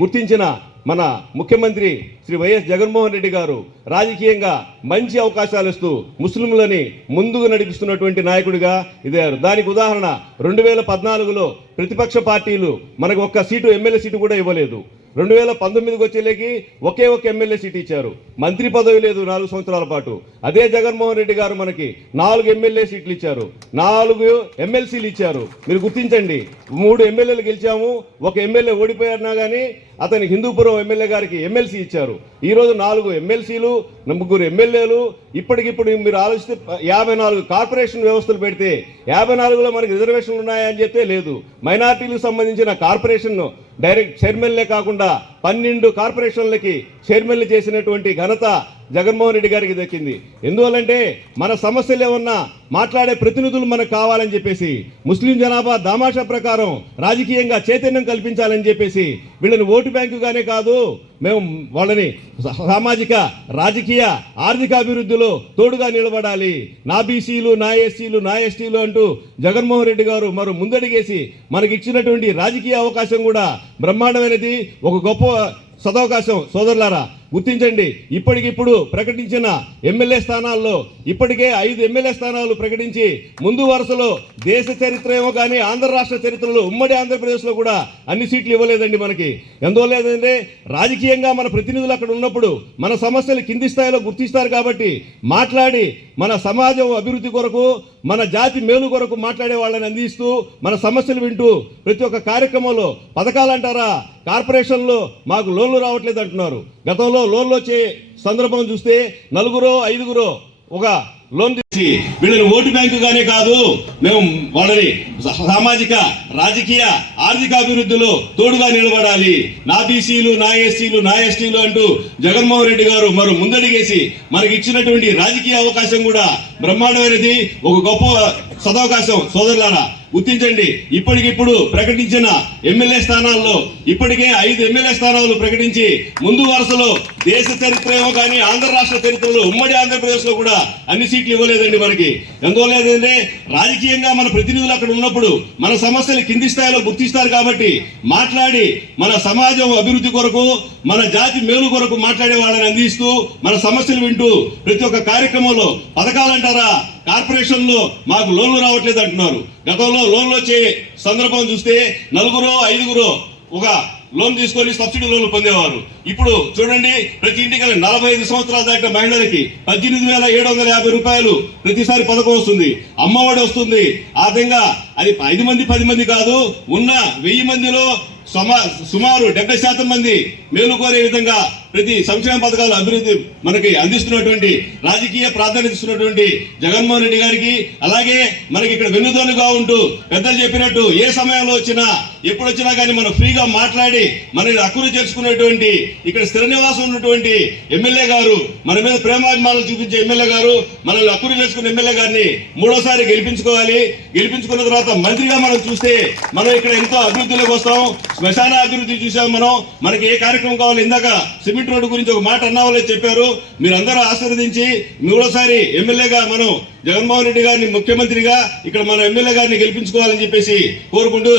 గుర్తించిన మన ముఖ్యమంత్రి శ్రీ వైఎస్ జగన్మోహన్ రెడ్డి గారు రాజకీయంగా మంచి అవకాశాలు ఇస్తూ ముస్లింలని ముందుకు నడిపిస్తున్నటువంటి నాయకుడిగా ఇదారు. దానికి ఉదాహరణ 2014లో ప్రతిపక్ష పార్టీలు మనకు ఒక్క సీటు ఎమ్మెల్యే సీటు కూడా ఇవ్వలేదు. 2019కి వచ్చేలేకి ఒకే ఒక ఎమ్మెల్యే సీటు ఇచ్చారు. మంత్రి పదవి లేదు 4 సంవత్సరాల పాటు. అదే జగన్మోహన్ రెడ్డి గారు మనకి 4 ఎమ్మెల్యే సీట్లు ఇచ్చారు, 4 ఎమ్మెల్సీలు ఇచ్చారు. మీరు గుర్తించండి, 3 ఎమ్మెల్యేలు గెలిచాము, ఒక ఎమ్మెల్యే ఓడిపోయారన్నా కానీ అతని హిందూపురం ఎమ్మెల్యే గారికి ఎమ్మెల్సీ ఇచ్చారు. ఈరోజు 4 ఎమ్మెల్సీలు, 3 ఎమ్మెల్యేలు. ఇప్పటికిప్పుడు మీరు ఆలోచిస్తే 54 కార్పొరేషన్ వ్యవస్థలు పెడితే 54లో మనకి రిజర్వేషన్లు ఉన్నాయని చెప్తే లేదు. మైనార్టీలకు సంబంధించిన కార్పొరేషన్ డైరెక్ట్ చైర్మన్లే కాకుండా 12 కార్పొరేషన్లకి చైర్మన్లు చేసినటువంటి ఘనత జగన్మోహన్ రెడ్డి గారికి దక్కింది. ఎందువల్లంటే మన సమస్యలు ఏమన్నా మాట్లాడే ప్రతినిధులు మనకు కావాలని చెప్పేసి, ముస్లిం జనాభా దామాషా ప్రకారం రాజకీయంగా చైతన్యం కల్పించాలని చెప్పేసి వీళ్ళని ఓటు బ్యాంకుగానే కాదు, మేము వాళ్ళని సామాజిక రాజకీయ ఆర్థిక అభివృద్ధిలో తోడుగా నిలబడాలి, నా బీసీలు, నా ఎస్సీలు, నా ఎస్టీలు అంటూ జగన్మోహన్ రెడ్డి గారు మరో ముందడిగేసి మనకి ఇచ్చినటువంటి రాజకీయ అవకాశం కూడా బ్రహ్మాండమైనది, ఒక గొప్ప సదవకాశం. సోదరులారా గుర్తించండి, ఇప్పటికిప్పుడు ప్రకటించిన ఎమ్మెల్యే స్థానాల్లో ఇప్పటికే 5 ఎమ్మెల్యే స్థానాలు ప్రకటించి ముందు వరుసలో దేశ చరిత్ర ఏమో కానీ ఆంధ్ర రాష్ట్ర చరిత్రలో ఉమ్మడి ఆంధ్రప్రదేశ్లో కూడా అన్ని సీట్లు ఇవ్వలేదండి మనకి. ఎందువల్లేదంటే రాజకీయంగా మన ప్రతినిధులు అక్కడ ఉన్నప్పుడు మన సమస్యలు కింది స్థాయిలో గుర్తిస్తారు కాబట్టి మాట్లాడి మన సమాజం అభివృద్ధి కొరకు, మన జాతి మేలు కొరకు మాట్లాడే వాళ్ళని అందిస్తూ మన సమస్యలు వింటూ ప్రతి ఒక్క కార్యక్రమంలో పథకాలు అంటారా, కార్పొరేషన్లో మాకు లోన్లు రావట్లేదు అంటున్నారు. గతంలో లోన్లు వచ్చే సందర్భం చూస్తే 4 5 ఒక లోన్ తీసి వీళ్ళని ఓటు బ్యాంకుగానే కాదు, మేము వాళ్ళని సామాజిక రాజకీయ ఆర్థిక అభివృద్ధిలో తోడుగా నిలబడాలి, నా బీసీలు, నా ఎస్సీలు, నా ఎస్టీలు అంటూ జగన్మోహన్ రెడ్డి గారు మరో ముందడిగేసి మనకి ఇచ్చినటువంటి రాజకీయ అవకాశం కూడా బ్రహ్మాండమైనది, ఒక గొప్ప సదవకాశం. సోదరులారా గుర్తించండి, ఇప్పటికిప్పుడు ప్రకటించిన ఎమ్మెల్యే స్థానాల్లో ఇప్పటికే 5 ఎమ్మెల్యే స్థానాలు ప్రకటించి ముందు వరుసలో దేశ చరిత్ర ఏమో కానీ ఆంధ్ర రాష్ట్ర చరిత్రలో ఉమ్మడి ఆంధ్రప్రదేశ్ లో కూడా అన్ని సీట్లు ఇవ్వలేదండి మనకి. ఎందువల్లేదంటే రాజకీయంగా మన ప్రతినిధులు అక్కడ ఉన్నప్పుడు మన సమస్యలు కింది స్థాయిలో గుర్తిస్తారు కాబట్టి మాట్లాడి మన సమాజం అభివృద్ధి కొరకు, మన జాతి మేలు కొరకు మాట్లాడే వాళ్ళని అందిస్తూ మన సమస్యలు వింటూ ప్రతి ఒక్క కార్యక్రమంలో పథకాలు అంటారా, కార్పొరేషన్ లో మాకు లోన్లు రావట్లేదు అంటున్నారు. గతంలో లోన్లు వచ్చే సందర్భం చూస్తే 4 5 ఒక లోన్ తీసుకొని సబ్సిడీ లోన్లు పొందేవారు. ఇప్పుడు చూడండి, ప్రతి ఇంటికి 45 సంవత్సరాల దాకా మహిళలకి 18,750 రూపాయలు ప్రతిసారి పథకం వస్తుంది, అమ్మఒడి వస్తుంది. ఆ విధంగా అది 5 మంది 10 మంది కాదు, ఉన్న 1000 మందిలో సుమారు 70% మంది మేలు కోరే విధంగా ప్రతి సంక్షేమ పథకాలు అభివృద్ధి మనకి అందిస్తున్నటువంటి, రాజకీయ ప్రాధాన్యత ఇస్తున్నటువంటి జగన్మోహన్ రెడ్డి గారికి, అలాగే మనకి ఇక్కడ వెన్నుదన్నుగా ఉంటూ పెద్దలు చెప్పినట్టు ఏ సమయంలో వచ్చినా ఎప్పుడు వచ్చినా కానీ మనం ఫ్రీగా మాట్లాడి మన హక్కును చేసుకునేటువంటి ఇక్కడ స్థిర నివాసం ఉన్నటువంటి ఎమ్మెల్యే గారు, మన మీద ప్రేమాభిమానాలు చూపించే ఎమ్మెల్యే గారు, మనల్ని హక్కును చేసుకున్న ఎమ్మెల్యే గారిని 3వ గెలిపించుకోవాలి. గెలిపించుకున్న తర్వాత మంత్రిగా మనం చూస్తే మనం ఇక్కడ ఎంతో అభివృద్ధిలోకి వస్తాం. శ్మశాన అభివృద్ధి చూసాం మనం, మనకి ఏ కార్యక్రమం కావాలి, ఇందాక సిమెంట్ రోడ్డు గురించి ఒక మాట అన్నావాళ్ళే చెప్పారు. మీరందరూ ఆశీర్వదించి 3వ ఎమ్మెల్యేగా మనం జగన్మోహన్ రెడ్డి గారిని ముఖ్యమంత్రిగా ఇక్కడ మన ఎమ్మెల్యే గారిని గెలిపించుకోవాలని చెప్పేసి కోరుకుంటూ